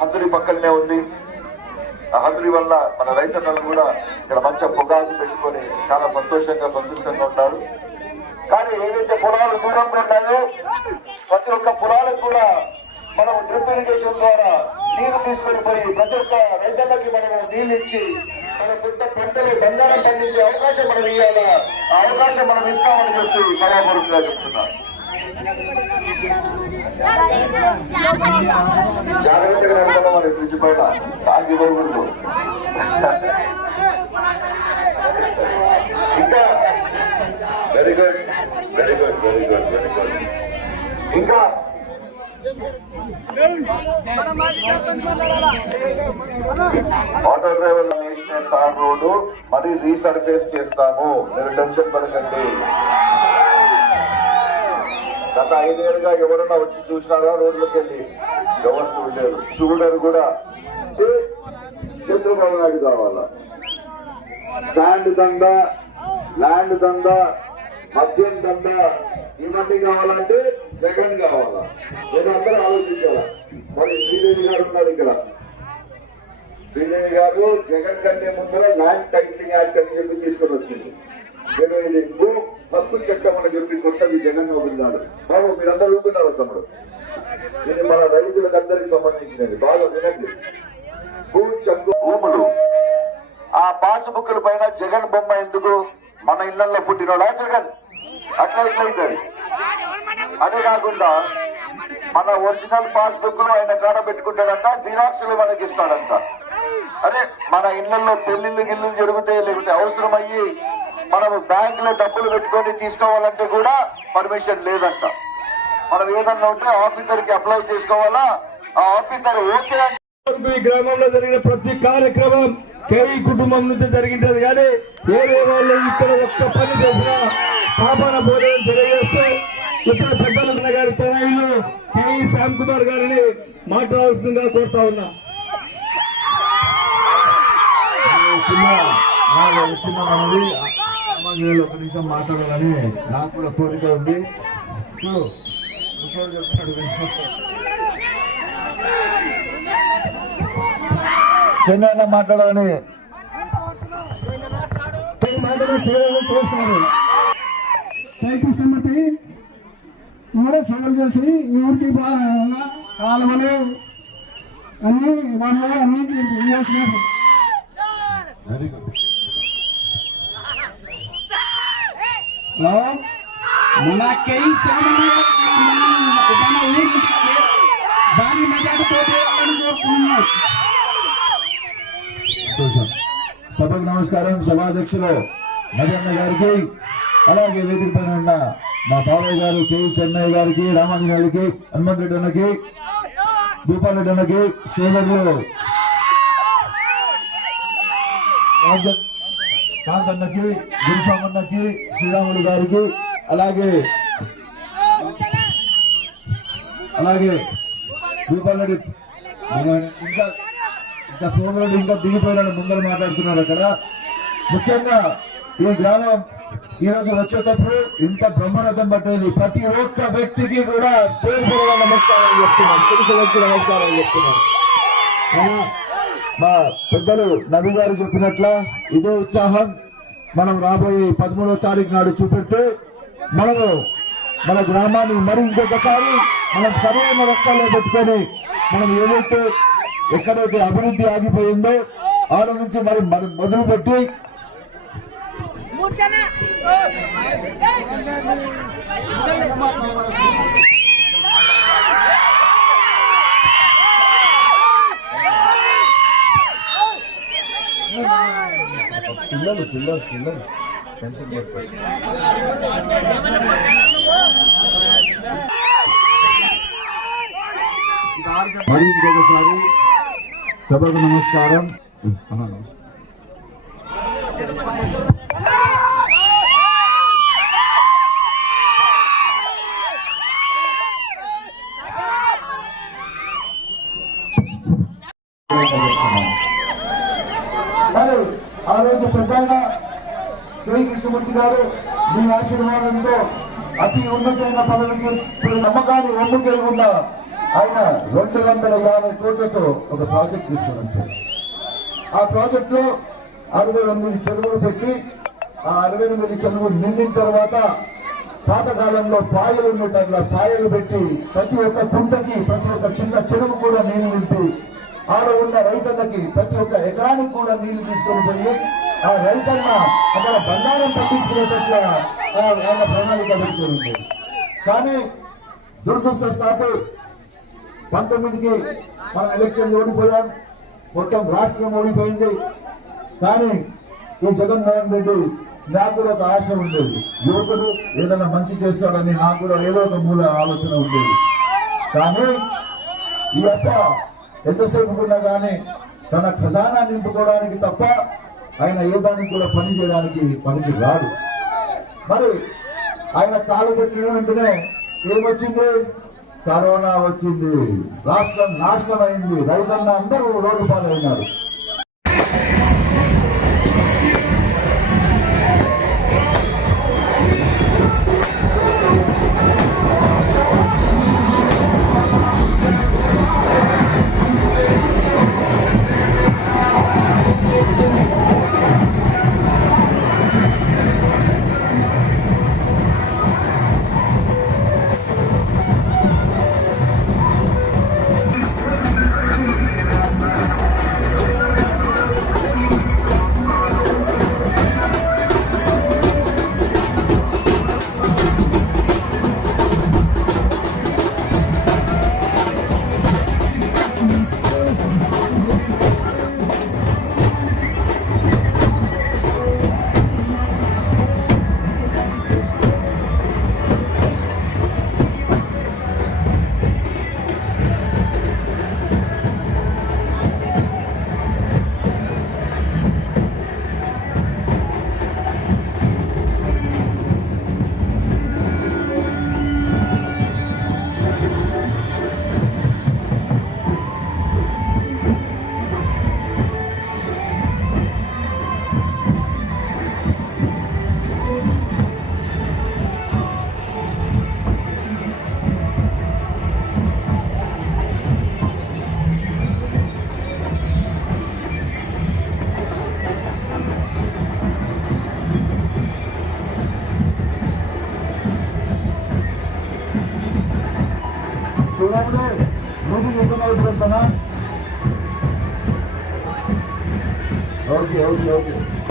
హద్దురి పక్కనే ఉంది. ఆ హద్దుడి వల్ల మన రైతులను కూడా ఇక్కడ మంచి పొగాది పెట్టుకొని చాలా సంతోషంగా సంతృప్తంగా ఉంటారు. కానీ ఏదైతే పొలాలు దూరంగా ఉన్నాయో ప్రతి ఒక్క పొలాలకు కూడా మనం డ్రిప్ ఇరిగేషన్ ద్వారా నీరు తీసుకొని పోయి ప్రతి ఒక్క రైతులకి మనం నీళ్ళు ఇచ్చి మన సొంత పంటలు బంగారం పండించే అవకాశం మనం ఇవ్వాలా ఆ అవకాశం మనం ఇస్తామని చెప్పి సభాపూర్వకంగా చెప్తున్నారు జాగ్రత్తగా నడపాలి మరి ఫ్రిడ్జ్ పైన. ఆగి పోకూడదు ఇంకా? Very good very good very good very good ఇంకా? Auto driver national tar road మరి రీసర్ఫేస్ చేస్తాము. మీరు టెన్షన్ పడకండి. గత ఐదేళ్ళుగా ఎవరన్నా వచ్చి చూసినారా రోడ్లకు వెళ్ళి? ఎవరు చూడలేరు చూడరు కూడా. చంద్రబాబు నాయుడు కావాలా? శాండ్ దండ ల్యాండ్ దండ మద్యం దండ ఇవన్నీ కావాలంటే జగన్ కావాలా? నేను అందరూ ఆలోచించాలా? మరి శ్రీదేవి గారు ఉన్నారు ఇక్కడ. శ్రీదేవి గారు జగన్ కంటే ముందర ల్యాండ్ టైటిలింగ్ యాక్ట్ అని చెప్పి తీసుకొని వచ్చింది. నేను ఇది భూ హక్కు చట్టం అని చెప్పి కొత్తది జగన్ ఉన్నాడు బాబు మీరందరూ ఊరుకున్నారు తమ్ముడు. ఇది మన రైతులందరికి సంబంధించినది. బాగా వినండి. భూ చక్కు భూములు. ఆ పాస్ బుక్కుల పైన జగన్ బొమ్మ ఎందుకు మన ఇళ్ళలో పుట్టినోడా జగన్? అట్లా ఇట్లయితుంది అదే కాకుండా మన ఒరిజినల్ పాస్బుక్లో ఆయన కాడ పెట్టుకుంటాడంట జిరాక్స్లు మనకి ఇస్తాడంట. అదే మన ఇళ్ళలో పెళ్ళిళ్ళు గిల్లులు జరిగితే లేకుంటే అవసరమయ్యి మనము బ్యాంక్లో డబ్బులు పెట్టుకొని తీసుకోవాలంటే కూడా పర్మిషన్ లేదంట. మనం ఏదన్నా ఉంటే ఆఫీసర్కి అప్లై చేసుకోవాలా? ఆ ఆఫీసర్ ఓకే ఈ గ్రామంలో జరిగిన ప్రతి కార్యక్రమం కేవీ కుటుంబం నుంచి జరిగింటది కానీ వేరే వాళ్ళు ఇక్కడ ఒక్క పని చేసినా పాపన భోజనం తెలియజేస్తూ ఇప్పుడు పెద్దల గారి తనయులు కేఈ శ్యామ్ కుమార్ గారిని మాట్లాడాల్సిందిగా కోరుతా ఉన్నా చిన్న ఒక చిన్న మనది సమాజంలో ఒక నిమిషం మాట్లాడాలని నాకు కూడా కోరిక ఉంది. చెన్నైలో మాట్లాడాలని మాటలు సేవలు చేస్తున్నారు కృష్ణమూర్తి కూడా సేవలు చేసి ఎవరికి కాలువలు అన్ని వాళ్ళు అన్ని చేసినారు. వెరీ గుడ్ మన దాని మెజార్టీతో సభకు నమస్కారం. సభాధ్యక్షులు నగన్న గారికి అలాగే వేదిక పైన ఉన్న మా బాబాయ్ గారు కె. చెన్నై గారికి రామాంజనేయులకి హనుమంత్ రెడ్డి అన్నకి భూపాల్ రెడ్డి అన్నకి సోదరులు. కాంతన్నకి గురుస్వామన్నకి శ్రీరాములు గారికి అలాగే అలాగే భూపాల్ రెడ్డి ఇంకా ఇంకా సోదరుడు ఇంకా దిగిపోయినాడు ముందర మాట్లాడుతున్నారు అక్కడ. ముఖ్యంగా ఈ గ్రామం ఈ రోజు వచ్చేటప్పుడు ఇంత బ్రహ్మరథం పట్టేది ప్రతి ఒక్క వ్యక్తికి కూడా పేరు పేరుగా నమస్కారం చెప్తున్నాం. తెలుసు వచ్చి నమస్కారం చెప్తున్నాం. మా పెద్దలు నబీ గారు చెప్పినట్ల ఇదే ఉత్సాహం మనం రాబోయే పదమూడవ తారీఖు నాడు చూపెడితే మనము మన గ్రామాన్ని మరి ఇంకొకసారి మనం సరైన రస్తాల్లో పెట్టుకొని మనం ఏదైతే ఎక్కడైతే అభివృద్ధి ఆగిపోయిందో ఆడ నుంచి మరి మరి మొదలుపెట్టి పిల్లలు పిల్లలు పిల్లలు. టెన్షన్ మరి ఇంకొకసారి సభకు నమస్కారం. నమస్కారం మరి ఆ రోజు పెద్దయిన కే కృష్ణమూర్తి గారు మీ ఆశీర్వాదంతో అతి ఉన్నతమైన పదవికి ఇప్పుడు నమ్మకాన్ని ఒమ్ము ఉన్న ఆయన రెండు వందల యాభై కోట్లతో ఒక ప్రాజెక్ట్ తీసుకొని వచ్చారు ఆ ప్రాజెక్ట్లో అరవై ఎనిమిది చెరువులు పెట్టి ఆ అరవై ఎనిమిది చెరువులు నిండిన తర్వాత పాతకాలంలో పాయలు మీటర్ల పాయలు పెట్టి ప్రతి ఒక్క కుంటకి ప్రతి ఒక్క చిన్న చెరువు కూడా నీళ్ళు నింపి ఆడ ఉన్న రైతన్నకి ప్రతి ఒక్క ఎకరానికి కూడా నీళ్ళు తీసుకొని పోయి ఆ రైతన్న అక్కడ బంగారం పండించుకునేటట్ల ఆయన ప్రణాళిక పెట్టుకుని కానీ దురదృష్టవశాత్తు పంతొమ్మిదికి మనం ఎలక్షన్ ఓడిపోయాం. మొత్తం రాష్ట్రం ఓడిపోయింది. కానీ ఈ జగన్మోహన్ రెడ్డి నాకు కూడా ఒక ఆశ ఉండేది. యువకుడు ఏదైనా మంచి చేస్తాడని నాకు కూడా ఏదో ఒక మూల ఆలోచన ఉండేది. కానీ ఈ అప్ప ఎంతసేపు ఉన్నా కానీ తన ఖజానా నింపుకోవడానికి తప్ప ఆయన ఏ దానికి కూడా పని చేయడానికి పనికి రాడు. మరి ఆయన కాలు పెట్టిన వెంటనే ఏమొచ్చింది? కరోనా వచ్చింది. రాష్ట్రం నాశనం అయింది రైతన్న అందరూ రోడ్డు పాలైనారు.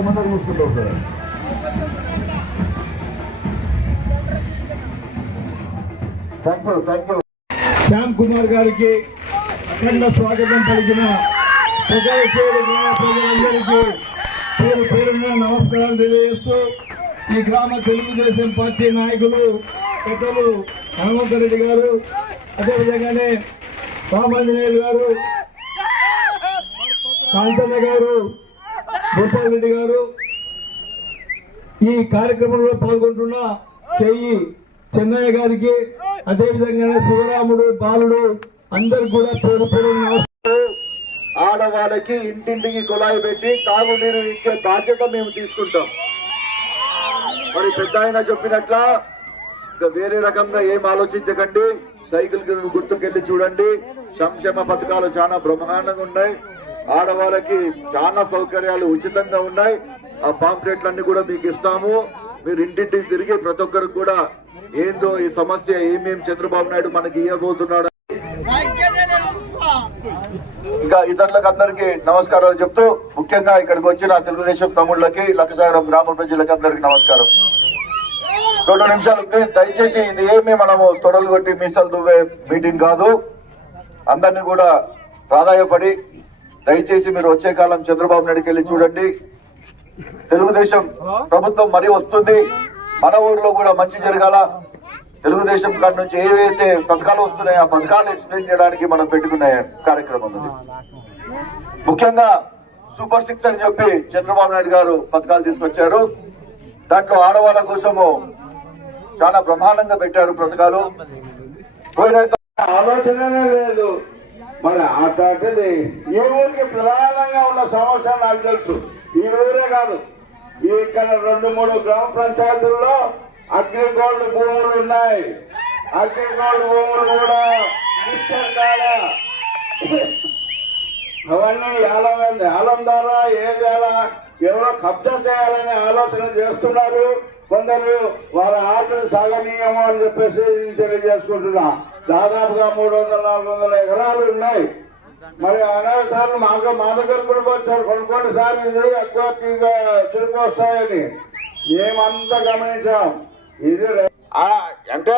ఎంతమంది ముందర చూసుకుంటూ ఉంటారు. Thank you thank you Shyam Kumar గారికి అఖండ స్వాగతం పలికిన ప్రజలచేరు గ్రామ ప్రజలందరికీ పేరు పేరున నమస్కారం తెలియజేస్తూ ఈ గ్రామ తెలుగుదేశం పార్టీ నాయకులు పెద్దలు హనుమంత రెడ్డి గారు అదేవిధంగానే రామాంజనేయులు గారు కాంతమ్మ గారు గోపాల్ రెడ్డి గారు ఈ కార్యక్రమంలో పాల్గొంటున్న కేఈ చెన్నయ్య గారికి అదేవిధంగా శివరాముడు బాలుడు అందరు కూడా పేరు పేరు ఆడవాళ్ళకి ఇంటింటికి కుళాయి పెట్టి తాగునీరు ఇచ్చే బాధ్యత మేము తీసుకుంటాం. మరి పెద్ద ఆయన చెప్పినట్ల వేరే రకంగా ఏం ఆలోచించకండి. సైకిల్ గుర్తుకెళ్ళి చూడండి. సంక్షేమ పథకాలు చాలా బ్రహ్మాండంగా ఉన్నాయి. ఆడవాళ్ళకి చాలా సౌకర్యాలు ఉచితంగా ఉన్నాయి. ఆ పాంప్లెట్లన్నీ కూడా మీకు ఇస్తాము. మీరు ఇంటింటికి తిరిగి ప్రతి ఒక్కరికి కూడా ఏందో ఈ సమస్య ఏమేం చంద్రబాబు నాయుడు మనకి ఇవ్వబోతున్నాడు ఇంకా ఇతరులకు అందరికి నమస్కారాలు చెప్తూ ముఖ్యంగా ఇక్కడికి వచ్చిన తెలుగుదేశం తమ్ముళ్ళకి లక్షసాగరం గ్రామ ప్రజలకి అందరికీ నమస్కారం. రెండు నిమిషాలు దయచేసి ఇది ఏమి మనము తొడలు కొట్టి మీసాలు దువ్వే మీటింగ్ కాదు. అందరినీ కూడా ప్రాధాయపడి దయచేసి మీరు వచ్చే కాలం చంద్రబాబు నాయుడుకి వెళ్ళి చూడండి. తెలుగుదేశం ప్రభుత్వం మరీ వస్తుంది. మన ఊర్లో కూడా మంచి జరగాల. తెలుగుదేశం కాడి నుంచి ఏవైతే పథకాలు వస్తున్నాయో ఆ పథకాలు ఎక్స్ప్లెయిన్ చేయడానికి మనం పెట్టుకున్న కార్యక్రమం ముఖ్యంగా సూపర్ సిక్స్ అని చెప్పి చంద్రబాబు నాయుడు గారు పథకాలు తీసుకొచ్చారు. దాంట్లో ఆడవాళ్ళ కోసము చాలా బ్రహ్మాండంగా పెట్టారు పథకాలు. ఆలోచన లేదు. మరి అట్లాంటిది ఈ ఊరికి ప్రధానంగా ఉన్న సమస్య నాకు తెలుసు. ఈ ఊరే కాదు. ఈ ఇక్కడ రెండు మూడు గ్రామ పంచాయతీల్లో అగ్రిగోల్డ్ భూములు ఉన్నాయి. అగ్రిగోల్డ్ భూములు కూడా అవన్నీ ఏలం ఏలం ద్వారా ఏ చేయాలా ఎవరో కబ్జా చేయాలనే ఆలోచన చేస్తున్నారు. కొందరు వాళ్ళ ఆటలు సాగనీయము అని చెప్పేసి నేను తెలియజేసుకుంటున్నా. దాదాపుగా మూడు వందల నాలుగు వందల ఎకరాలు ఉన్నాయి. మరి అనేక సార్లు మాకు మా దగ్గర కూడా వచ్చారు. కొన్ని కొన్ని సార్లు ఇది ఎక్కువ చురుకు వస్తాయని మేమంతా గమనించాం. ఇది అంటే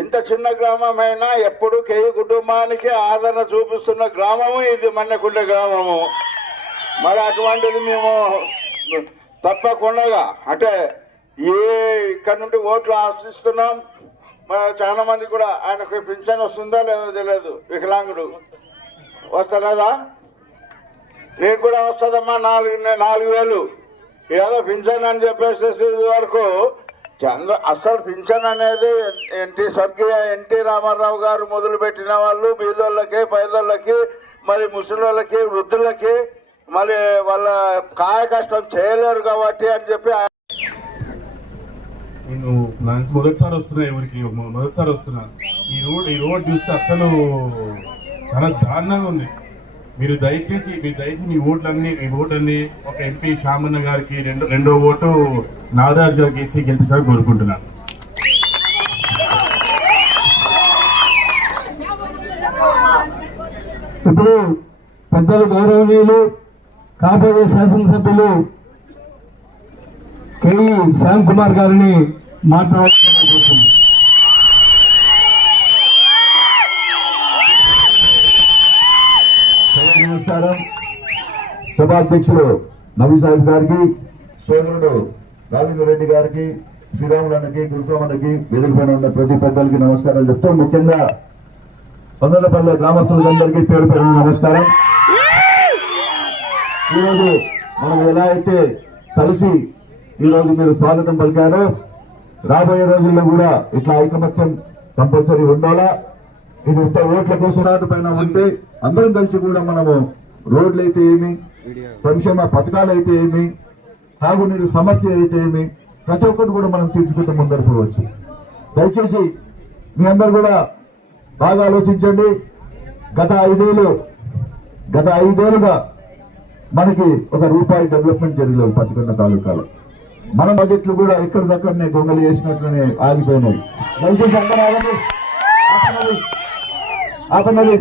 ఇంత చిన్న గ్రామమైనా ఎప్పుడు కేయి కుటుంబానికి ఆదరణ చూపిస్తున్న గ్రామము ఇది మన్నెకుండ గ్రామము. మరి అటువంటిది మేము తప్పకుండా అంటే ఏ ఇక్కడ నుండి ఓట్లు ఆశిస్తున్నాం? మరి చాలా మంది కూడా ఆయనకు పింఛన్ వస్తుందా లేదో తెలియదు వికలాంగుడు. వస్తలేదా? నీకు కూడా వస్తుందమ్మా నాలుగు నాలుగు వేలు. ఏదో పింఛన్ అని చెప్పేసి ఇది వరకు చంద్ర అసలు పింఛన్ అనేది ఎన్టీ స్వర్గీయ ఎన్టీ రామారావు గారు మొదలుపెట్టిన వాళ్ళు బీదోళ్ళకి పైదోళ్ళకి మరి ముసలి వృద్ధులకి మరి వాళ్ళ కాయ కష్టం చేయలేరు కాబట్టి అని చెప్పి నా నుంచి మొదటిసారి వస్తున్నా ఎవరికి? మొదటిసారి వస్తున్నా. ఈ రోడ్ ఈ రోడ్ చూస్తే అసలు చాలా దారుణంగా ఉంది. మీరు దయచేసి మీరు దయచేసి మీ ఓట్లన్నీ మీ ఓట్లన్నీ ఒక ఎంపీ శ్యామన్న గారికి రెండు రెండో ఓటు నాగరాజు గారికి వేసి గెలిపించాలని కోరుకుంటున్నాను ఇప్పుడు పెద్దలు గౌరవనీయులు కాబోయే శాసనసభ్యులు కేఈ శ్యామ్ కుమార్ గారిని మాట్లాడుతున్నా నమస్కారం. సభాధ్యక్షుడు నవీ సాహిబ్ గారికి సోదరుడు రాజేంద్ర రెడ్డి గారికి శ్రీరాములన్నకి గురుస్వామన్నకి వేదిక ఉన్న ప్రతి పెద్దలకి నమస్కారాలు చెప్తూ ముఖ్యంగా పందలపల్లి గ్రామస్తులందరికీ పేరు పేరు నమస్కారం. ఈరోజు మనం ఎలా అయితే కలిసి ఈరోజు మీరు స్వాగతం పలికారో రాబోయే రోజుల్లో కూడా ఇట్లా ఐకమత్యం కంపల్సరీ ఉండాలా? ఇది ఉత్త ఓట్ల కోసం పైన ఉంటే అందరం కలిసి కూడా మనము రోడ్లు అయితే ఏమి సంక్షేమ పథకాలు అయితే ఏమి తాగునీరు సమస్య అయితే ఏమి ప్రతి ఒక్కటి కూడా మనం తీర్చుకుంటూ ముందరు పోవచ్చు. దయచేసి మీ అందరు కూడా బాగా ఆలోచించండి. గత ఐదేళ్ళు గత ఐదేళ్ళుగా మనకి ఒక రూపాయి డెవలప్మెంట్ జరగలేదు పట్టుకున్న తాలూకాలో. మన బడ్జెట్లు కూడా ఎక్కడిదక్కడనే గొంగలి చేసినట్లనే ఆగిపోయినాయి. దయచేసి అందరూ ఆగండి. ఆపన్నది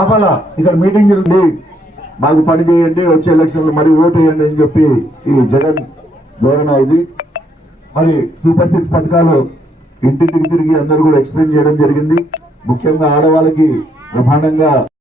ఆపాలా? ఇక్కడ మీటింగ్ జరుగుతుంది. మాకు పని చేయండి వచ్చే ఎలక్షన్లో మరి ఓటు వేయండి అని చెప్పి ఈ జగన్ ధోరణ ఇది. మరి సూపర్ సిక్స్ పథకాలు ఇంటింటికి తిరిగి అందరూ కూడా ఎక్స్ప్లెయిన్ చేయడం జరిగింది. ముఖ్యంగా ఆడవాళ్ళకి బ్రహ్మాండంగా